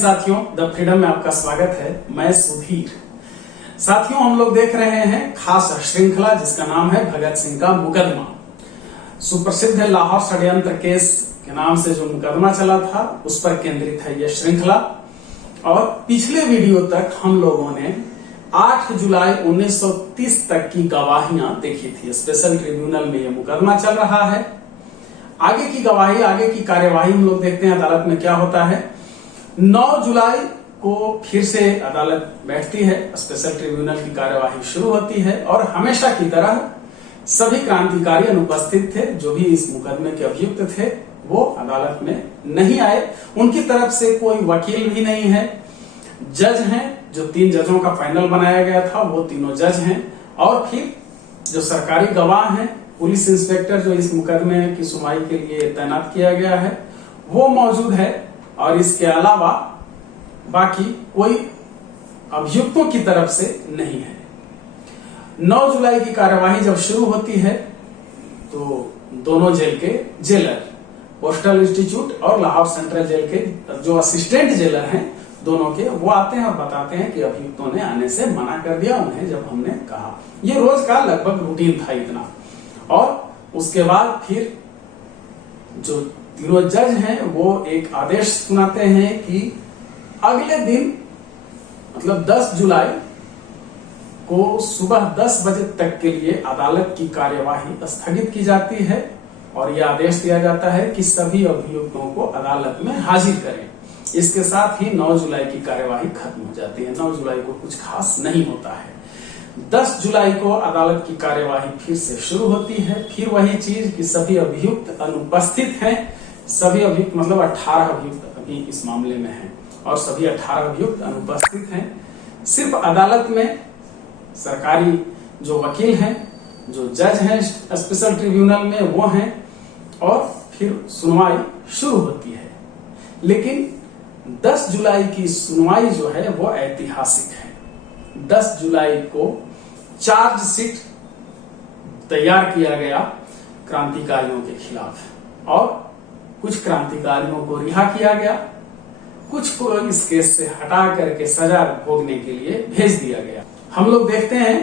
साथियों, the freedom में आपका स्वागत है। मैं सुधीर। साथियों, हम लोग देख रहे हैं खास श्रृंखला जिसका नाम है भगत सिंह का मुकदमा। सुप्रसिद्ध लाहौर षड्यंत्र केस के नाम से जो मुकदमा चला था उस पर केंद्रित है यह श्रृंखला। और पिछले वीडियो तक हम लोगों ने 8 जुलाई 1930 तक की गवाहियां देखी थी। स्पेशल ट्रिब्यूनल में यह मुकदमा चल रहा है। आगे की गवाही, आगे की कार्यवाही हम लोग देखते हैं अदालत में क्या होता है। 9 जुलाई को फिर से अदालत बैठती है, स्पेशल ट्रिब्यूनल की कार्यवाही शुरू होती है और हमेशा की तरह सभी क्रांतिकारी अनुपस्थित थे। जो भी इस मुकदमे के अभियुक्त थे वो अदालत में नहीं आए। उनकी तरफ से कोई वकील भी नहीं है। जज हैं, जो 3 जजों का पैनल बनाया गया था वो तीनों जज हैं। और फिर जो सरकारी गवाह हैं, पुलिस इंस्पेक्टर जो इस मुकदमे की सुनवाई के लिए तैनात किया गया है वो मौजूद है। और इसके अलावा बाकी कोई अभियुक्तों की तरफ से नहीं है। 9 जुलाई की कार्यवाही जब शुरू होती है तो दोनों जेल के जेलर, पोस्टल इंस्टीट्यूट और लाहौर सेंट्रल जेल के जो असिस्टेंट जेलर हैं दोनों के, वो आते हैं और बताते हैं कि अभियुक्तों ने आने से मना कर दिया उन्हें जब हमने कहा। ये रोज का लगभग रूटीन था इतना। और उसके बाद फिर जो तीनों जज हैं वो एक आदेश सुनाते हैं कि अगले दिन मतलब 10 जुलाई को सुबह 10 बजे तक के लिए अदालत की कार्यवाही स्थगित की जाती है। और यह आदेश दिया जाता है कि सभी अभियुक्तों को अदालत में हाजिर करें। इसके साथ ही 9 जुलाई की कार्यवाही खत्म हो जाती है। 9 जुलाई को कुछ खास नहीं होता है। 10 जुलाई को अदालत की कार्यवाही फिर से शुरू होती है। फिर वही चीज कि सभी अभियुक्त अनुपस्थित हैं। सभी अभियुक्त मतलब 18 अभियुक्त अभी इस मामले में हैं और सभी 18 अभियुक्त अनुपस्थित हैं। सिर्फ अदालत में सरकारी जो वकील हैं, जो जज हैं स्पेशल ट्रिब्यूनल में, वो हैं। और फिर सुनवाई शुरू होती है। लेकिन 10 जुलाई की सुनवाई जो है वो ऐतिहासिक है। 10 जुलाई को चार्जशीट तैयार किया गया क्रांतिकारियों के खिलाफ और कुछ क्रांतिकारियों को रिहा किया गया, कुछ को इस केस से हटा करके सजा भोगने के लिए भेज दिया गया। हम लोग देखते हैं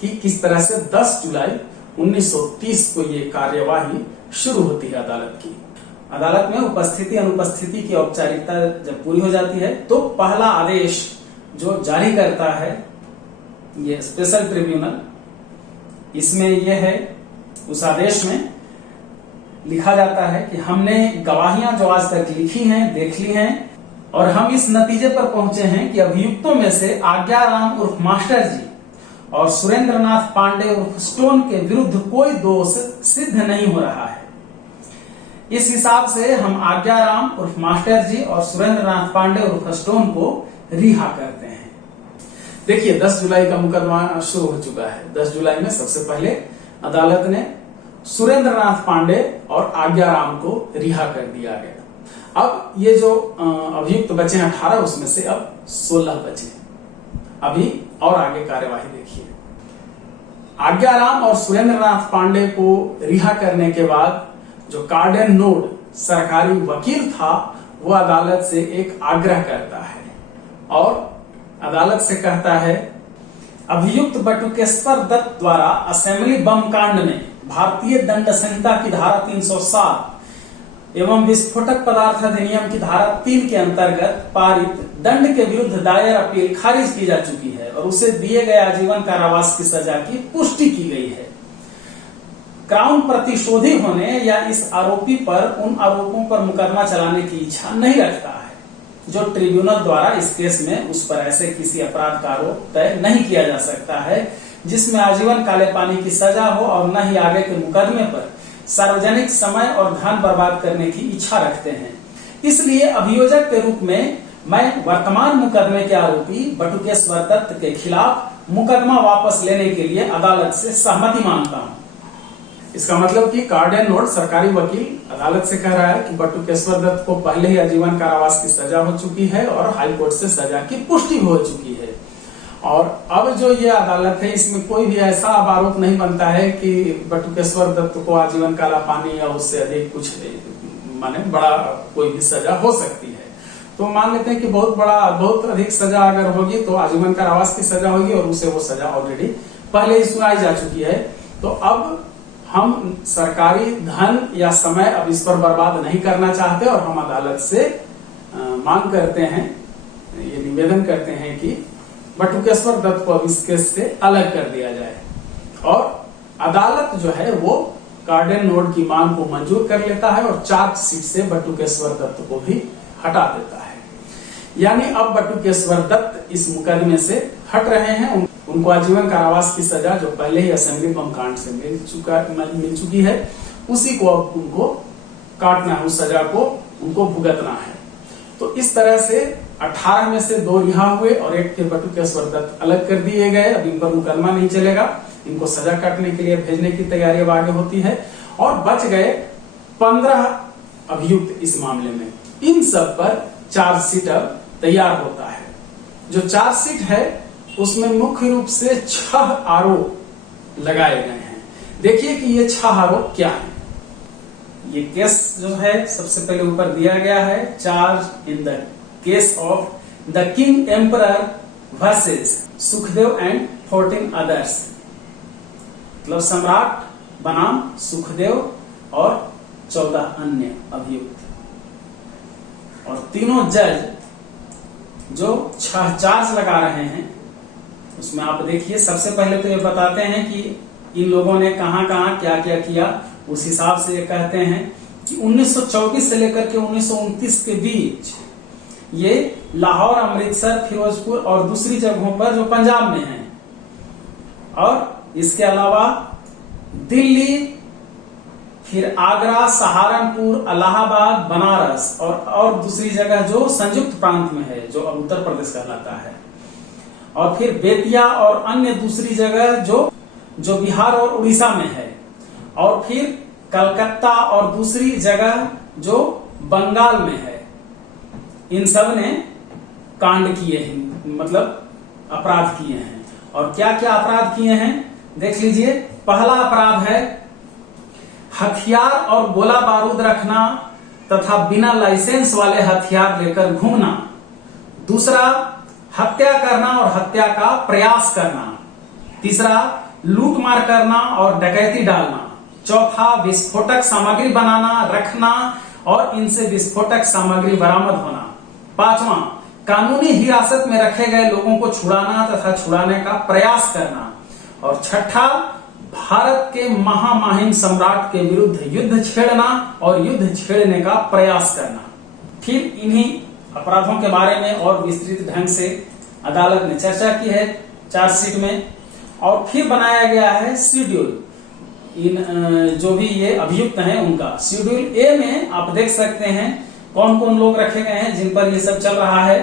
कि किस तरह से 10 जुलाई 1930 को ये कार्यवाही शुरू होती है अदालत की। अदालत में उपस्थिति अनुपस्थिति की औपचारिकता जब पूरी हो जाती है तो पहला आदेश जो जारी करता है ये स्पेशल ट्रिब्यूनल, इसमें यह है, उस आदेश में लिखा जाता है कि हमने गवाहियां जो आज तक लिखी हैं, देख ली हैं और हम इस नतीजे पर पहुंचे हैं कि अभियुक्तों में से आज्ञाराम उर्फ मास्टर जी और सुरेंद्रनाथ पांडे उर्फ स्टोन के विरुद्ध कोई दोष सिद्ध नहीं हो रहा है। इस हिसाब से हम आज्ञाराम उर्फ मास्टर जी और सुरेंद्रनाथ पांडे उर्फ स्टोन को रिहा करते हैं। देखिए, 10 जुलाई का मुकदमा शुरू हो चुका है। 10 जुलाई में सबसे पहले अदालत ने सुरेंद्रनाथ पांडे और आज्ञाराम को रिहा कर दिया गया। अब ये जो अभियुक्त बचे हैं 18, उसमें से अब 16 बचे। अभी और आगे कार्यवाही देखिए। आज्ञाराम और सुरेंद्रनाथ पांडे को रिहा करने के बाद जो कार्डेन नोड सरकारी वकील था वो अदालत से एक आग्रह करता है और अदालत से कहता है, अभियुक्त बटुकेश्वर दत्त द्वारा असेंबली बम कांड में भारतीय दंड संहिता की धारा 307 एवं विस्फोटक पदार्थ अधिनियम की धारा 3 के अंतर्गत पारित दंड के विरुद्ध दायर अपील खारिज की जा चुकी है और उसे दिए गए आजीवन कारावास की सजा की पुष्टि की गई है। क्राउन प्रतिशोधी होने या इस आरोपी पर उन आरोपों पर मुकदमा चलाने की इच्छा नहीं रखता है जो ट्रिब्यूनल द्वारा इस केस में उस पर ऐसे किसी अपराध का आरोप तय नहीं किया जा सकता है जिसमें आजीवन काले पानी की सजा हो और न ही आगे के मुकदमे पर सार्वजनिक समय और धन बर्बाद करने की इच्छा रखते हैं। इसलिए अभियोजक के रूप में मैं वर्तमान मुकदमे के आरोपी बटुकेश्वर दत्त के खिलाफ मुकदमा वापस लेने के लिए अदालत से सहमति मांगता हूँ। इसका मतलब कि कार्डेन नोड सरकारी वकील अदालत से कह रहा है कि बटुकेश्वर दत्त को पहले ही आजीवन कारावास की सजा हो चुकी है और हाईकोर्ट से सजा की पुष्टि हो चुकी है। और अब जो ये अदालत है इसमें कोई भी ऐसा आरोप नहीं बनता है कि बटुकेश्वर दत्त को आजीवन काला पानी या उससे अधिक कुछ माने बड़ा कोई भी सजा हो सकती है। तो मान लेते हैं कि बहुत अधिक सजा अगर होगी तो आजीवन कारावास की सजा होगी और उसे वो सजा ऑलरेडी पहले ही सुनाई जा चुकी है। तो अब हम सरकारी धन या समय अब इस पर बर्बाद नहीं करना चाहते और हम अदालत से मांग करते हैं, ये निवेदन करते हैं कि बटुकेश्वर दत्त को अब इस केस से अलग कर दिया जाए। और अदालत जो है वो कार्डिनल नोड की मांग को मंजूर कर लेता है और चार्जशीट से बटुकेश्वर दत्त को भी हटा देता है। यानी अब बटुकेश्वर दत्त इस मुकदमे से हट रहे हैं। उनको आजीवन कारावास की सजा जो पहले ही असेंबली बम कांड से मिल चुकी है, उसी को अब उनको काटना है, उस सजा को उनको भुगतना है। तो इस तरह से 18 में से 2 रिहा हुए और एक के बटुकेश्वर दत्त अलग कर दिए गए। अब इन पर मुकदमा नहीं चलेगा, इनको सजा काटने के लिए भेजने की तैयारी अब आगे होती है। और बच गए 15 अभियुक्त इस मामले में। इन सब पर चार्जशीट अब तैयार होता है। जो चार्जशीट है उसमें मुख्य रूप से 6 आरोप लगाए गए हैं। देखिए कि ये 6 आरोप क्या है। ये केस जो है सबसे पहले ऊपर दिया गया है, charge in the case of the king emperor versus Sukhdev and 14 others. मतलब सम्राट बनाम सुखदेव और 14 अन्य अभियुक्त। और तीनों जज जो 6 चार्ज लगा रहे हैं उसमें आप देखिए, सबसे पहले तो ये बताते हैं कि इन लोगों ने कहां कहां क्या क्या किया। उस हिसाब से ये कहते हैं कि 1924 से लेकर के 1929 के बीच ये लाहौर, अमृतसर, फिरोजपुर और दूसरी जगहों पर जो पंजाब में है, और इसके अलावा दिल्ली, फिर आगरा, सहारनपुर, इलाहाबाद, बनारस और दूसरी जगह जो संयुक्त प्रांत में है, जो अब उत्तर प्रदेश कहलाता है, और फिर बेतिया और अन्य दूसरी जगह जो बिहार और उड़ीसा में है, और फिर कलकत्ता और दूसरी जगह जो बंगाल में है। इन सब ने कांड किए हैं, मतलब अपराध किए हैं। और क्या क्या अपराध किए हैं देख लीजिए। पहला अपराध है हथियार और गोला बारूद रखना तथा बिना लाइसेंस वाले हथियार लेकर घूमना। दूसरा, हत्या करना और हत्या का प्रयास करना। तीसरा, लूटमार करना और डकैती डालना। चौथा, विस्फोटक सामग्री बनाना, रखना और इनसे विस्फोटक सामग्री बरामद होना। पांचवा, कानूनी हिरासत में रखे गए लोगों को छुड़ाना तथा छुड़ाने का प्रयास करना। और छठा, भारत के महामहिम सम्राट के विरुद्ध युद्ध छेड़ना और युद्ध छेड़ने का प्रयास करना। फिर इन्हीं अपराधों के बारे में और विस्तृत ढंग से अदालत ने चर्चा की है चार्जशीट में। और फिर बनाया गया है शेड्यूल, इन जो भी ये अभियुक्त हैं उनका। शेड्यूल ए में आप देख सकते हैं कौन कौन लोग रखे गए हैं जिन पर ये सब चल रहा है।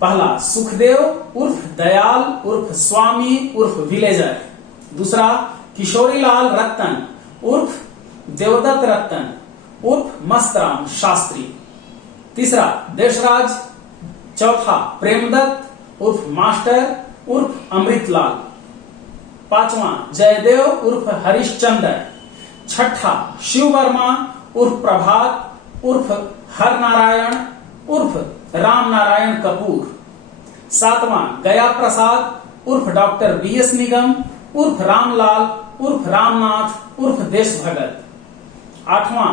पहला, सुखदेव उर्फ दयाल उर्फ स्वामी उर्फ विलेजर। दूसरा, किशोरीलाल रत्तन उर्फ देवदत्त रत्तन उर्फ मस्तराम शास्त्री। तीसरा, देशराज। चौथा, प्रेमदत्त उर्फ मास्टर उर्फ अमृतलाल। पांचवा, जयदेव उर्फ हरिश्चंद्र। छठा, शिव वर्मा उर्फ प्रभात उर्फ हर नारायण उर्फ राम नारायण कपूर। सातवां, गया प्रसाद उर्फ डॉक्टर BS निगम उर्फ रामलाल उर्फ रामनाथ उर्फ देश भगत। आठवां,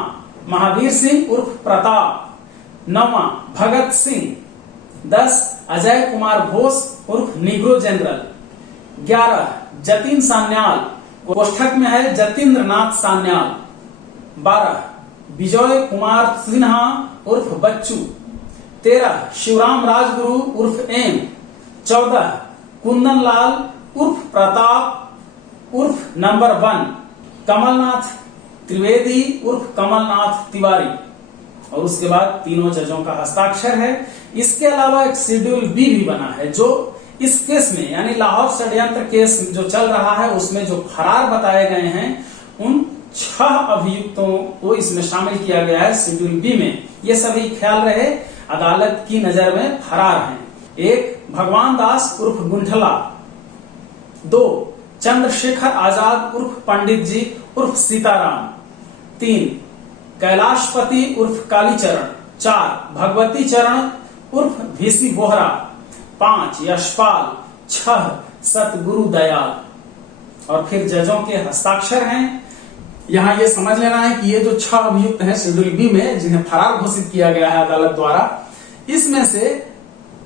महावीर सिंह उर्फ प्रताप। नौवां, भगत सिंह। 10, अजय कुमार घोष उर्फ निग्रो जनरल। 11, जतिन सान्याल, कोष्ठक में है जतिन्द्र नाथ सान्याल। 12, विजय कुमार सिन्हा उर्फ बच्चू। 13, शिवराम राजगुरु उर्फ एम। 14, कुंदन लाल उर्फ प्रताप उर्फ नंबर 1। कमलनाथ त्रिवेदी उर्फ कमलनाथ तिवारी। और उसके बाद तीनों जजों का हस्ताक्षर है। इसके अलावा एक शेड्यूल बी भी बना है जो इस केस में, यानी लाहौर षड्यंत्र केस जो चल रहा है उसमें जो फरार बताए गए हैं उन 6 अभियुक्तों को इसमें शामिल किया गया है शेड्यूल बी में। ये सभी ख्याल रहे अदालत की नजर में फरार हैं। 1, भगवान दास उर्फ गुंठला। 2, चंद्रशेखर आजाद उर्फ पंडित जी उर्फ सीताराम। 3, कैलाशपति उर्फ कालीचरण। 4 भगवती चरण उर्फ VC बोहरा, 5 यशपाल, 6 सतगुरु दयाल। और फिर जजों के हस्ताक्षर हैं। यहाँ ये समझ लेना है कि ये जो 6 अभियुक्त हैं शेड्यूल बी में, जिन्हें फरार घोषित किया गया है अदालत द्वारा, इसमें से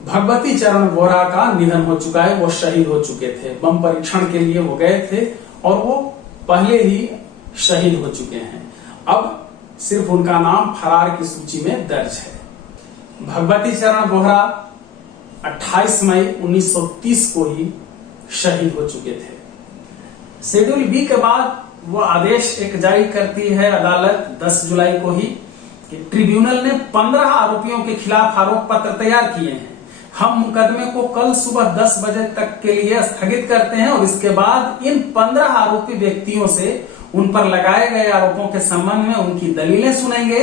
भगवती चरण बोहरा का निधन हो चुका है। वो शहीद हो चुके थे, बम परीक्षण के लिए वो गए थे और वो पहले ही शहीद हो चुके हैं। अब सिर्फ उनका नाम फरार की सूची में दर्ज है। भगवती चरण बोहरा 28 मई 1930 को ही शहीद हो चुके थे। शेड्यूल बी के बाद वो आदेश एक जारी करती है अदालत 10 जुलाई को ही कि ट्रिब्यूनल ने 15 आरोपियों के खिलाफ आरोप पत्र तैयार किए हैं। हम मुकदमे को कल सुबह 10 बजे तक के लिए स्थगित करते हैं और इसके बाद इन 15 आरोपी व्यक्तियों से उन पर लगाए गए आरोपों के संबंध में उनकी दलीलें सुनेंगे।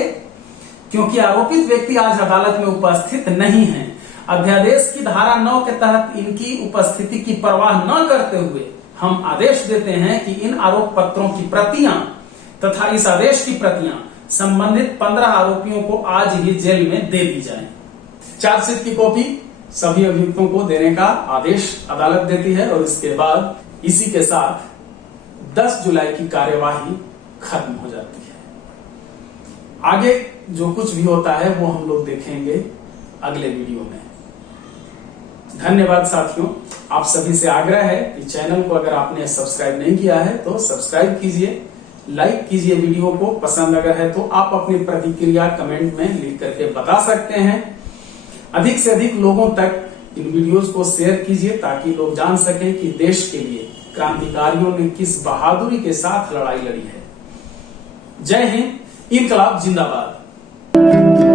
क्योंकि आरोपित व्यक्ति आज अदालत में उपस्थित नहीं है, अध्यादेश की धारा 9 के तहत इनकी उपस्थिति की परवाह न करते हुए हम आदेश देते हैं कि इन आरोप पत्रों की प्रतियां तथा इस आदेश की प्रतियां संबंधित 15 आरोपियों को आज ही जेल में दे दी जाए। चार्जशीट की कॉपी सभी अभियुक्तों को देने का आदेश अदालत देती है और इसके बाद इसी के साथ 10 जुलाई की कार्यवाही खत्म हो जाती है। आगे जो कुछ भी होता है वो हम लोग देखेंगे अगले वीडियो में। धन्यवाद साथियों, आप सभी से आग्रह है कि चैनल को अगर आपने सब्सक्राइब नहीं किया है तो सब्सक्राइब कीजिए, लाइक कीजिए वीडियो को, पसंद अगर है तो आप अपनी प्रतिक्रिया कमेंट में लिख करके बता सकते हैं। अधिक से अधिक लोगों तक इन वीडियोस को शेयर कीजिए ताकि लोग जान सकें कि देश के लिए क्रांतिकारियों ने किस बहादुरी के साथ लड़ाई लड़ी है। जय हिंद, इनकलाब जिंदाबाद।